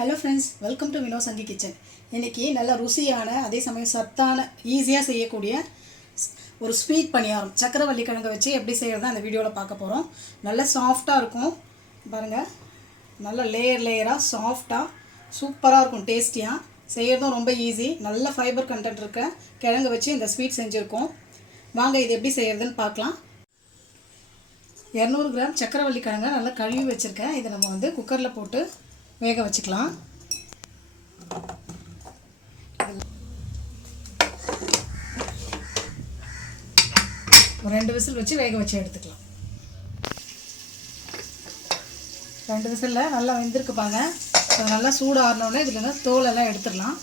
Hello friends welcome to Vino Sangi kitchen இன்னைக்கு நல்ல ருசியான அதே சமயம் சத்தான ஈஸியாக செய்யக்கூடிய ஒரு ஸ்வீட் பணியாரம் சக்கரவள்ளி கிழங்கை வச்சு எப்படி செய்கிறத அந்த வீடியோவில் பார்க்க போகிறோம் நல்ல சாஃப்டாக இருக்கும். பாருங்கள் நல்ல லேயர் லேயராக சாஃப்டாக சூப்பராக இருக்கும் டேஸ்டியாக செய்கிறதும் ரொம்ப ஈஸி நல்ல ஃபைபர் கண்டென்ட் இருக்க கிழங்கு வச்சு இந்த ஸ்வீட் செஞ்சுருக்கோம். வாங்க இது எப்படி செய்கிறதுன்னு பார்க்கலாம். இரநூறு கிராம் சக்கரவள்ளி கிழங்க நல்லா கழுவி வச்சுருக்கேன். இதை நம்ம வந்து குக்கரில் போட்டு வேக வச்சுக்கலாம். ஒரு ரெண்டு விசில் வச்சு வேக வச்சு எடுத்துக்கலாம். ரெண்டு விசிலில் நல்லா வெந்திருக்கு பாருங்க அது நல்லா சூடு ஆறினோடனே இதில் இருந்து தோலெல்லாம் எடுத்துடலாம்.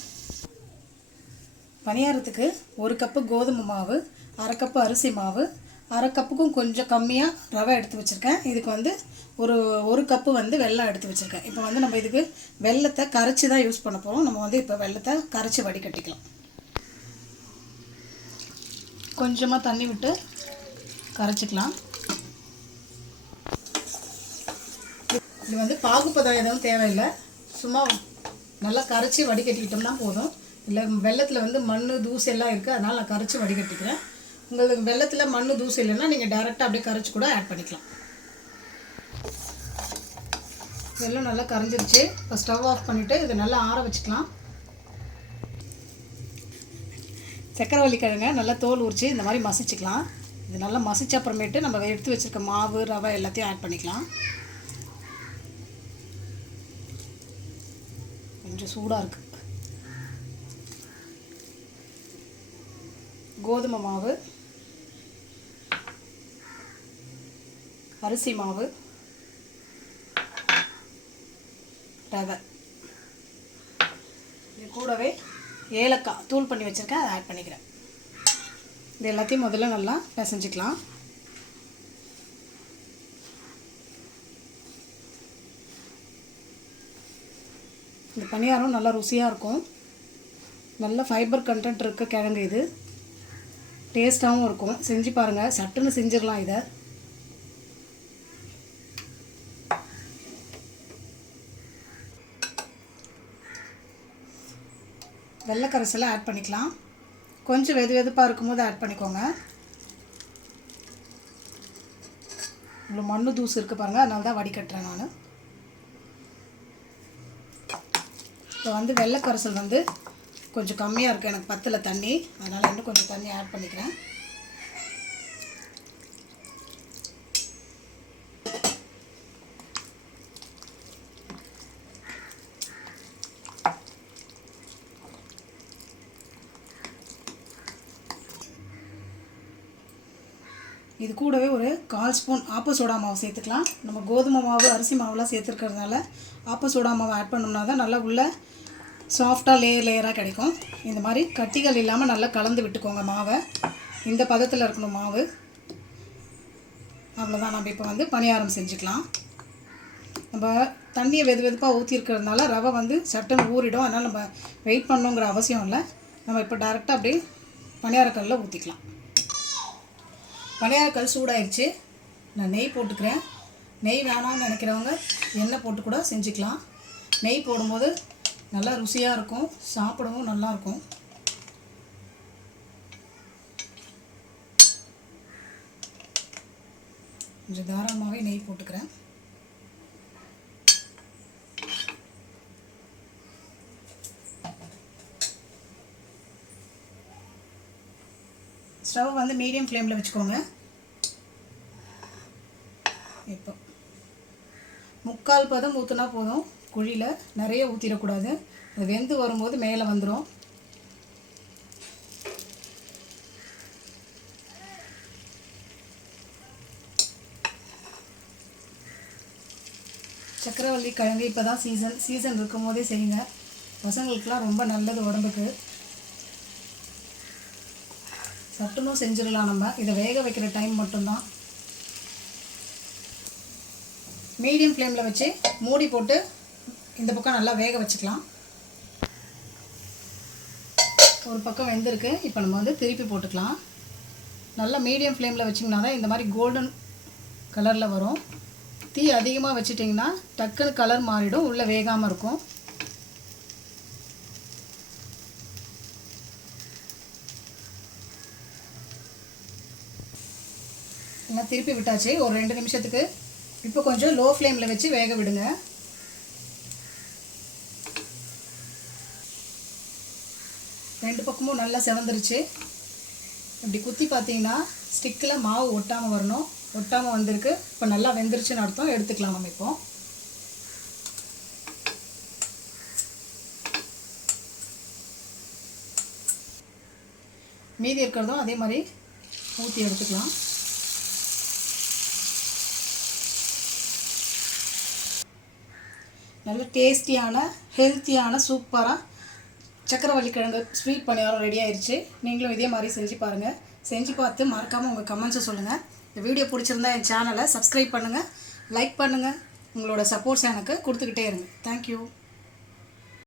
பணியாரத்துக்கு ஒரு கப்பு கோதுமை மாவு அரை கப்பு அரிசி மாவு அரை கப்புக்கும் கொஞ்சம் கம்மியாக ரவை எடுத்து வச்சுருக்கேன். இதுக்கு வந்து ஒரு ஒரு கப்பு வந்து வெல்லம் எடுத்து வச்சுருக்கேன். இப்போ வந்து நம்ம இதுக்கு வெல்லத்தை கரைச்சி தான் யூஸ் பண்ண போகிறோம் நம்ம வந்து இப்போ வெல்லத்தை கரைச்சி வடிகட்டிக்கலாம். கொஞ்சமாக தண்ணி விட்டு கரைச்சிக்கலாம். இது வந்து பாகுப்பதம் எதுவும் தேவையில்லை. சும்மா நல்லா கரைச்சி வடிகட்டிக்கிட்டோம்னா போதும். இல்லை வெள்ளத்தில் வந்து மண் தூசி எல்லாம் இருக்குது அதனால் நான் கரைச்சி வடிகட்டிக்கிறேன். உங்களுக்கு வெள்ளத்தில் மண் தூசி இல்லைன்னா நீங்கள் டேரெக்டாக அப்படியே கரைச்சி கூட ஆட் பண்ணிக்கலாம். வெள்ளம் நல்லா கரைஞ்சிருச்சு. இப்போ ஸ்டவ் ஆஃப் பண்ணிவிட்டு இதை நல்லா ஆற வச்சுக்கலாம். சக்கரவள்ளி கிழங்க நல்லா தோல் உரித்து இந்த மாதிரி மசிச்சுக்கலாம். இது நல்லா மசிச்ச அப்புறமேட்டு நம்ம எடுத்து வச்சுருக்க மாவு ரவை எல்லாத்தையும் ஆட் பண்ணிக்கலாம். கொஞ்சம் சூடாக இருக்குது கோதுமை மாவு. அரிசி மாவு ரவை. இது கூடவே ஏலக்காய் தூள் பண்ணி வச்சுருக்கேன் அதை ஆட் பண்ணிக்கிறேன். இது எல்லாத்தையும் முதல்ல நல்லா பிசைஞ்சிக்கலாம். இந்த பணியாரம் நல்லா ருசியாக இருக்கும். நல்ல ஃபைபர் கண்டென்ட் இருக்க கிழங்கு இது. டேஸ்ட்டாகவும் இருக்கும். செஞ்சு பாருங்கள் சட்டுன்னு செஞ்சிடலாம் இதை. வெள்ளை கரைசலை ஆட் பண்ணிக்கலாம். கொஞ்சம் வெது வெதுப்பாக இருக்கும்போது ஆட் பண்ணிக்கோங்க. இவ்வளோ மண்ணு தூசு இருக்குது பாருங்கள் அதனால தான் வடிகட்டுறேன் நான். இப்போ வந்து வெள்ளை கரைசல் வந்து கொஞ்சம் கம்மியாக இருக்குது எனக்கு பத்தில் தண்ணி. அதனால் இன்னும் கொஞ்சம் தண்ணி ஆட் பண்ணிக்கிறேன். இது கூடவே ஒரு கால் ஸ்பூன் ஆப்ப சோடா மாவு சேர்த்துக்கலாம். நம்ம கோதுமை மாவு அரிசி மாவுலாம் சேர்த்துருக்கிறதுனால ஆப்ப சோடா மாவு ஆட் பண்ணோம்னா தான் நல்லா உள்ள சாஃப்டாக லேயர் லேயராக கிடைக்கும். இந்த மாதிரி கட்டிகள் இல்லாமல் நல்லா கலந்து விட்டுக்கோங்க மாவை. இந்த பதத்தில் இருக்கணும் மாவு. அவ்வளோதான் நம்ம இப்போ வந்து பணியாரம் செஞ்சுக்கலாம். நம்ம தண்ணியை வெது வெதுப்பாக ஊற்றிருக்கிறதுனால ரவை வந்து சட்டுன்னு ஊறிடும். அதனால் நம்ம வெயிட் பண்ணணுங்கிற அவசியம் இல்லை. நம்ம இப்போ டேரெக்டாக அப்படியே பணியாரக்கல்லில் ஊற்றிக்கலாம் பணியாரக்கல் சூடாயிடுச்சு நான் நெய் போட்டுக்கிறேன். நெய் வேணாம்னு நினைக்கிறவங்க எண்ணெய் போட்டு கூட செஞ்சுக்கலாம். நெய் போடும்போது நல்லா ருசியாக இருக்கும். சாப்பிடவும் நல்லாயிருக்கும் கொஞ்சம் தாராளமாகவே நெய் போட்டுக்கிறேன். ஸ்டவ் வந்து மீடியம் ஃப்ளேமில் வச்சுக்கோங்க. இப்போ. முக்கால் பதம் ஊற்றுனா போதும். குழியில் நிறைய ஊற்றிடக்கூடாது அது வெந்து வரும்போது மேலே வந்துடும் சக்கரவள்ளி கிழங்கு இப்போ தான் சீசன் சீசன் இருக்கும் போதே செய்யுங்க. பசங்களுக்கெலாம் ரொம்ப நல்லது உடம்புக்கு. சட்டுனும் செஞ்சிடலாம் நம்ம. இதை வேக வைக்கிற டைம் மட்டும்தான். மீடியம் ஃப்ளேமில் வச்சு மூடி போட்டு இந்த பக்கம் நல்லா வேக வச்சுக்கலாம். ஒரு பக்கம் வெந்திருக்கு. இப்போ நம்ம வந்து திருப்பி போட்டுக்கலாம். நல்லா மீடியம் ஃப்ளேமில் வச்சிங்கன்னா தான் இந்த மாதிரி கோல்டன் கலரில் வரும். தீ அதிகமாக வச்சிட்டிங்கன்னா டக்குன்னு கலர் மாறிடும். உள்ளே வேகாமல் இருக்கும். நம்ம திருப்பி விட்டாச்சு. ஒரு ரெண்டு நிமிஷத்துக்கு. இப்போ கொஞ்சம் லோ ஃப்ளேமில் வச்சு வேக விடுங்க. ரெண்டு பக்கமும் நல்லா செவந்துருச்சு. இப்படி குத்தி பார்த்தீங்கன்னா ஸ்டிக்கில் மாவு ஒட்டாமல் வரணும். ஒட்டாமல் வந்திருக்கு. இப்போ நல்லா வெந்துருச்சுன்னு அர்த்தம். எடுத்துக்கலாம் நம்ம இப்போ. மீதி இருக்கிறதும் அதே மாதிரி ஊற்றி எடுத்துக்கலாம். நல்ல டேஸ்டியான ஹெல்த்தியான சூப்பராக சக்கரவள்ளி கிழங்கு ஸ்வீட் பணியாரம் ரெடி ஆயிடுச்சு நீங்களும் இதே மாதிரி செஞ்சு பாருங்கள் செஞ்சு பார்த்து மறக்காமல் உங்கள் கமெண்ட்ஸை சொல்லுங்கள் இந்த வீடியோ பிடிச்சிருந்தா என் சேனலை சப்ஸ்கிரைப் பண்ணுங்கள் லைக் பண்ணுங்கள் உங்களோட சப்போர்ட்ஸ் எனக்கு கொடுத்துக்கிட்டே இருங்க. தேங்க்யூ